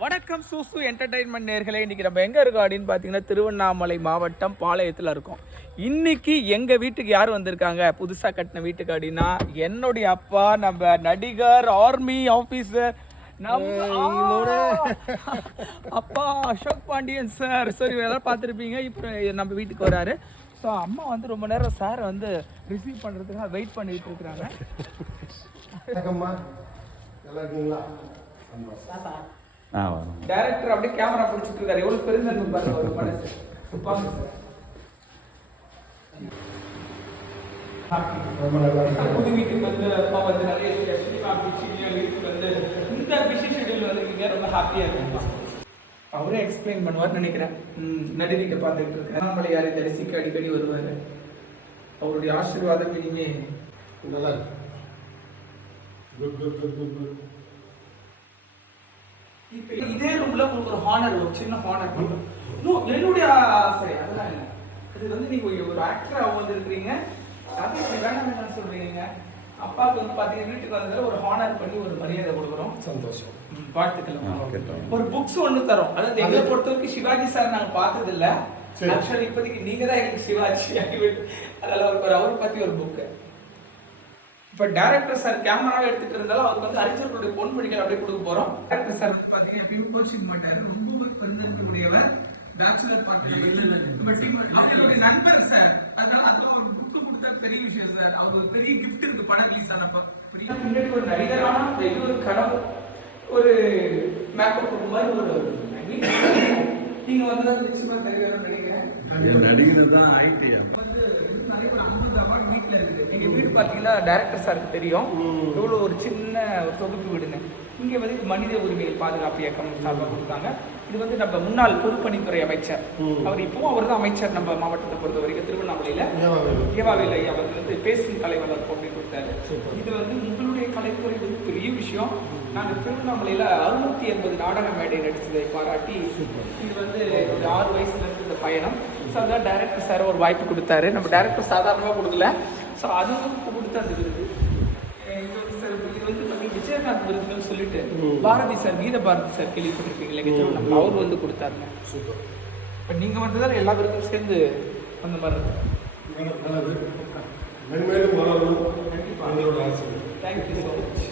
வணக்கம் சூசு என்டர்டைன்மெண்ட் நேர்களே. இன்றைக்கி நம்ம எங்கே இருக்கோம் அப்படின்னு பார்த்தீங்கன்னா திருவண்ணாமலை மாவட்டம் பாளையத்தில் இருக்கோம். இன்றைக்கி எங்கள் வீட்டுக்கு யார் வந்திருக்காங்க புதுசாக கட்டின வீட்டுக்கு அப்படின்னா என்னுடைய அப்பா, நம்ம நடிகர், ஆர்மி ஆஃபீஸர், நம்மளோட அப்பா அசோக் பாண்டியன் சார். சரி, எல்லாரும் பார்த்துருப்பீங்க. இப்போ நம்ம வீட்டுக்கு வராரு. ஸோ அம்மா வந்து ரொம்ப நேரம் சார் வந்து ரிசீவ் பண்ணுறதுக்காக வெயிட் பண்ணிகிட்டு இருக்கிறாங்க. டைரக்டர் அப்படியே கேமரா பிடிச்சிட்டு இருக்காரு. எவ்வளவு பெருந்தன்மை பாருங்க ஒரு மனசு. புது வீட்டுக்கு வந்து அப்பா வந்து நிறைய வீட்டுக்கு வந்து இந்த பிஸி ஷெட்யூல் வந்து ரொம்ப ஹாப்பியா இருக்கும். அவரே எக்ஸ்பிளைன் பண்ணுவார்னு நினைக்கிறேன். நடிகை பார்த்துட்டு இருக்காரு. திருவண்ணாமலையாரை தரிசிக்க அடிக்கடி வருவாரு. அவருடைய ஆசீர்வாதம் இனிமே நல்லா இதே ரூம்ல உங்களுக்கு ஒரு ஹானர், ஒரு சின்ன ஹானர். என்னுடைய ஆசை அதெல்லாம் இல்லை. அது வந்து நீங்க ஒரு ஆக்டரா வந்திருக்கிறீங்க, அது வேண்டாம் சொல்றீங்க. அப்பாவுக்கு வந்து பாத்தீங்கன்னா வீட்டுக்கு வந்ததுல ஒரு ஹானர் பண்ணி ஒரு மரியாதை கொடுக்குறோம். சந்தோஷம், வாழ்த்துக்கள். ஒரு புக்ஸ் ஒண்ணு தரோம். அதாவது எங்களை பொறுத்த வரைக்கும் சிவாஜி சார் நாங்க பார்த்தது இல்ல. ஆக்சுவலி இப்போதைக்கு நீங்க தான் எங்களுக்கு சிவாஜி. அதனால அவரை பத்தி ஒரு புக்கு. இப்போ டேரக்டர் சார் கேமராவை எடுத்துட்டு இருந்தாலும் அவருக்கு வந்து அறிஞர்களுடைய பொன்மொழிகள் அப்படியே கொடுக்க போறோம். டேரக்டர் சார் வந்து பாத்தீங்கன்னா எப்பயும் கோச்சிக்க மாட்டாரு. ரொம்ப பெருந்தன்மையுடையவர். பேச்சுலர் அவங்களுடைய நண்பர் சார். அதனால ஒரு புக்கு கொடுத்தா பெரிய விஷயம் சார். அவருக்கு ஒரு பெரிய கிஃப்ட் இருக்கு படம் ரிலீஸ் ஆனப்ப. பின்னாடி ஒரு நடிகரான இது ஒரு கனவு, ஒரு மேக்கப் மாதிரி ஒரு நீங்க வந்து நிச்சயமா தெரியாதுன்னு நினைக்கிறேன். நடிகர் தான் ஐடியா வந்து நிறைய ஒரு 50 அவார்டு வீட்டில் இருக்குது. எங்கள் வீடு பார்த்தீங்கன்னா டேரக்டர் சாருக்கு தெரியும் எவ்வளோ ஒரு சின்ன ஒரு தொகுப்பு வீடுன்னு. இங்கே வந்து இது மனித உரிமைகள் பாதுகாப்பு இயக்கம் சார்பாக கொடுத்தாங்க. இது வந்து நம்ம முன்னாள் பொதுப்பணித்துறை அமைச்சர், அவர் இப்பவும் அவர் தான் அமைச்சர் நம்ம மாவட்டத்தை பொறுத்த வரைக்கும். திருவண்ணாமலையில் ஏவாவேல் ஐயா அவர் வந்து பேசும் கலைவலர் போட்டி கொடுத்தாரு. இது வந்து உங்களுடைய கலைத்துறை வந்து பெரிய விஷயம். நாங்கள் திருவண்ணாமலையில் 680 நாடக மேடை நடிச்சதை பாராட்டி இது வந்து ஒரு 6 வயசுல இருந்து இந்த பயணம். ஸோ அதான் டைரக்டர் சார் ஒரு வாய்ப்பு கொடுத்தாரு. நம்ம டைரக்டர் சாதாரணமாக கொடுக்கல. ஸோ அதுவும் கொடுத்து அந்த விருது இது வந்து பார்த்தீங்கன்னா விஜயகாந்த் விருதுன்னு சொல்லிட்டு பாரதி சார், கீத பாரதி சார் கேள்விப்பட்டிருப்பீங்களே, அவர் வந்து கொடுத்தாருங்க. இப்போ நீங்கள் வந்ததால் எல்லா விருதும் சேர்ந்து அந்த மாதிரி இருக்கு. கண்டிப்பாக. Thank you so much.